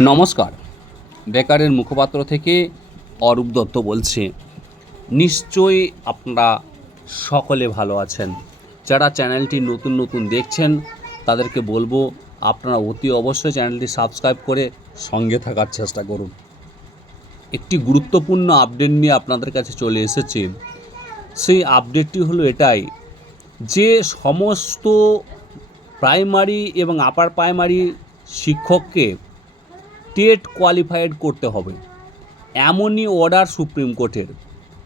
নমস্কার। বেকারের মুখপাত্র থেকে অরূপ দত্ত বলছি। নিশ্চয়ই আপনারা সকলে ভালো আছেন। যারা চ্যানেলটি নতুন নতুন দেখছেন, তাদেরকে বলব, আপনারা অতি অবশ্যই চ্যানেলটি সাবস্ক্রাইব করে সঙ্গে থাকার চেষ্টা করুন। একটি গুরুত্বপূর্ণ আপডেট নিয়ে আপনাদের কাছে চলে এসেছি। সেই আপডেটটি হলো এটাই যে সমস্ত প্রাইমারি এবং আপার প্রাইমারি শিক্ষককে টেট কোয়ালিফাইড করতে হবে। এমনই অর্ডার সুপ্রিম কোর্টের।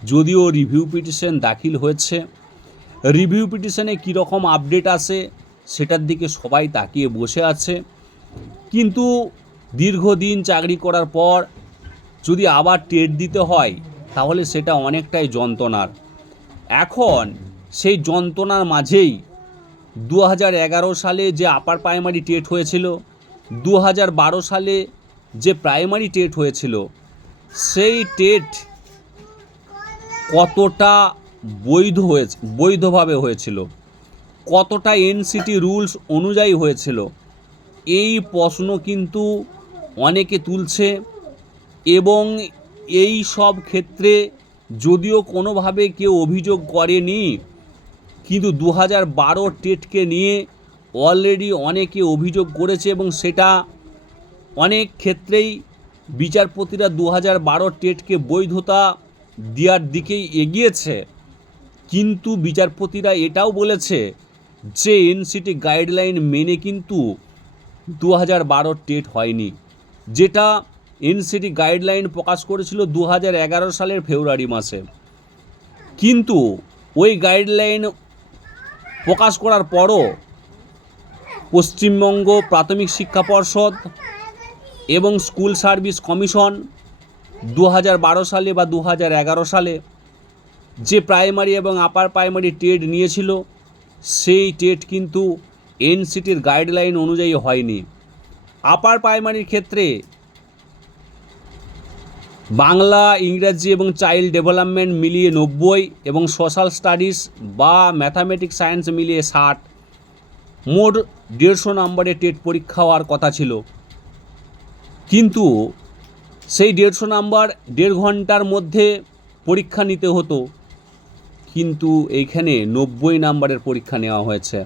যদিও রিভিউ পিটিশন দাখিল হয়েছে। রিভিউ পিটিশনে কীরকম আপডেট আসে সেটার দিকে সবাই তাকিয়ে বসে আছে। কিন্তু দীর্ঘদিন চাকরি করার পর যদি আবার টেট দিতে হয়, তাহলে সেটা অনেকটাই যন্ত্রণার। এখন সেই যন্ত্রণার মাঝেই দু সালে যে আপার প্রাইমারি টেট হয়েছিল দু সালে যে প্রাইমারি টেট হয়েছিল, সেই টেট কতটা বৈধ হয়েছে, বৈধভাবে হয়েছিল, কতটা এনসিটি রুলস অনুযায়ী হয়েছিল, এই প্রশ্ন কিন্তু অনেকে তুলছে এবং এই সব ক্ষেত্রে যদিও কোনোভাবে কেউ অভিযোগ করেনি, কিন্তু দু হাজার বারো টেটকে নিয়ে অলরেডি অনেকে অভিযোগ করেছে এবং সেটা অনেক ক্ষেত্রেই বিচারপতিরা দু হাজার বারো টেটকে বৈধতা দেওয়ার দিকেই এগিয়েছে। কিন্তু বিচারপতিরা এটাও বলেছে যে এনসিটি গাইডলাইন মেনে কিন্তু দু হাজার বারো টেট হয়নি। যেটা এনসিটি গাইডলাইন প্রকাশ করেছিল দু হাজার এগারো সালের ফেব্রুয়ারি মাসে। কিন্তু ওই গাইডলাইন প্রকাশ করার পরও পশ্চিমবঙ্গ প্রাথমিক শিক্ষা পর্ষদ এবং স্কুল সার্ভিস কমিশন দু সালে বা দু সালে যে প্রাইমারি এবং আপার প্রাইমারি টেট নিয়েছিল, সেই টেট কিন্তু এনসিটির গাইডলাইন অনুযায়ী হয়নি। আপার প্রাইমারির ক্ষেত্রে বাংলা, ইংরাজি এবং চাইল্ড ডেভেলপমেন্ট মিলিয়ে নব্বই এবং সোশ্যাল স্টাডিজ বা ম্যাথামেটিক্স সায়েন্স মিলিয়ে ষাট। মোট দেড়শো নম্বরে টেট পরীক্ষা হওয়ার কথা ছিল। কিন্তু সেই দেড়শো নাম্বার দেড় ঘণ্টার মধ্যে পরীক্ষা নিতে হতো। কিন্তু এইখানে নব্বই নাম্বারের পরীক্ষা নেওয়া হয়েছে।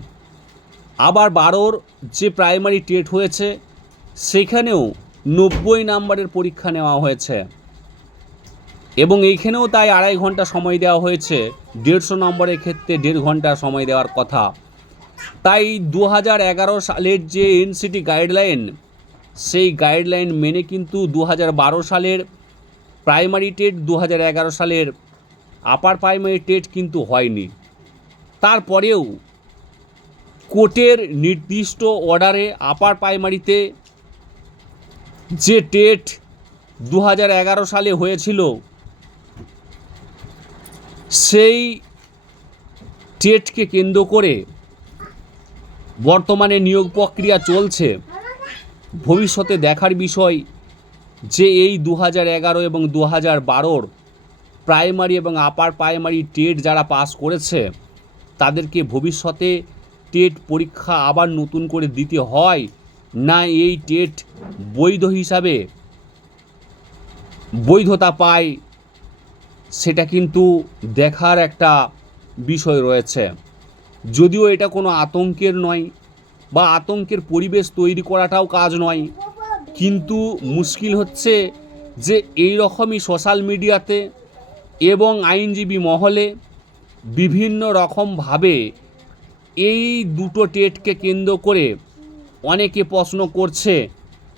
আবার বারোর যে প্রাইমারি টেট হয়েছে, সেখানেও নব্বই নাম্বারের পরীক্ষা নেওয়া হয়েছে। এবং এইখানেও তাই আড়াই ঘণ্টা সময় দেওয়া হয়েছে। দেড়শো নম্বরের ক্ষেত্রে দেড় ঘণ্টা সময় দেওয়ার কথা। তাই দু হাজার এগারো সালের যে এনসিটি গাইডলাইন সেই গাইডলাইন মেনে কিন্তু দু হাজার বারো সালের প্রাইমারি টেট দু হাজার এগারো সালের আপার প্রাইমারি টেট কিন্তু হয়নি। তারপরেও কোর্টের নির্দিষ্ট অর্ডারে আপার প্রাইমারিতে যে টেট দু হাজার এগারো সালে হয়েছিল, সেই টেটকে কেন্দ্র করে বর্তমানে নিয়োগ প্রক্রিয়া চলছে। ভবিষ্যতে দেখার বিষয় যে এই দু হাজার এগারো এবং দু হাজার বারোর প্রাইমারি এবং আপার প্রাইমারি টেট যারা পাস করেছে, তাদেরকে ভবিষ্যতে টেট পরীক্ষা আবার নতুন করে দিতে হয় না এই টেট বৈধ হিসাবে বৈধতা পায়, সেটা কিন্তু দেখার একটা বিষয় রয়েছে। যদিও এটা কোনো আতঙ্কের নয় বা আতঙ্কের পরিবেশ তৈরি করাটাও কাজ নয়। কিন্তু মুশকিল হচ্ছে যে এই রকমই সোশ্যাল মিডিয়াতে এবং আইনজীবী মহলে বিভিন্ন রকমভাবে এই দুটো টেটকে কেন্দ্র করে অনেকে প্রশ্ন করছে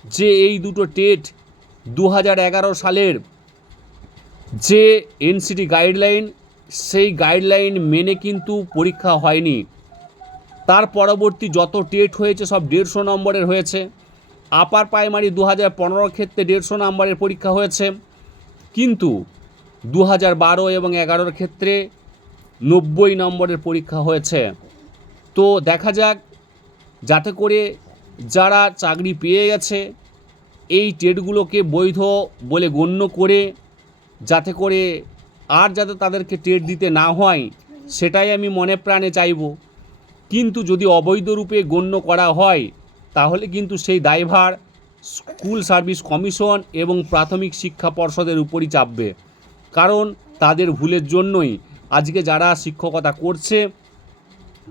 যে এই দুটো টেট দু হাজার এগারো সালের যে এনসিটি গাইডলাইন, সেই গাইডলাইন মেনে কিন্তু পরীক্ষা হয়নি। তার পরবর্তী যত টেট হয়েছে সব দেড়শো নম্বরের হয়েছে। আপার প্রাইমারি দু হাজার পনেরো ক্ষেত্রে দেড়শো নম্বরের পরীক্ষা হয়েছে। কিন্তু দু হাজার বারো এবং এগারোর ক্ষেত্রে নব্বই নম্বরের পরীক্ষা হয়েছে। তো দেখা যাক, যাতে করে যারা চাকরি পেয়ে গেছে, এই টেটগুলোকে বৈধ বলে গণ্য করে, যাতে করে আর যাতে তাদেরকে টেট দিতে না হয়, সেটাই আমি মনে প্রাণে চাইব। কিন্তু যদি অবৈধ রূপে গণ্য করা হয়, তাহলে কিন্তু সেই দায়ভার স্কুল সার্ভিস কমিশন এবং প্রাথমিক শিক্ষা পর্ষদের উপরই চাপবে। কারণ তাদের ভুলের জন্যই আজকে যারা শিক্ষকতা করছে,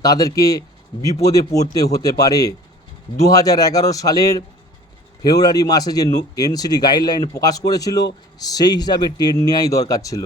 তাদেরকে বিপদে পড়তে হতে পারে। দু হাজার এগারো সালের ফেব্রুয়ারি মাসে যে এনসিটি গাইডলাইন প্রকাশ করেছিল, সেই হিসাবে টেট নেওয়াই দরকার ছিল।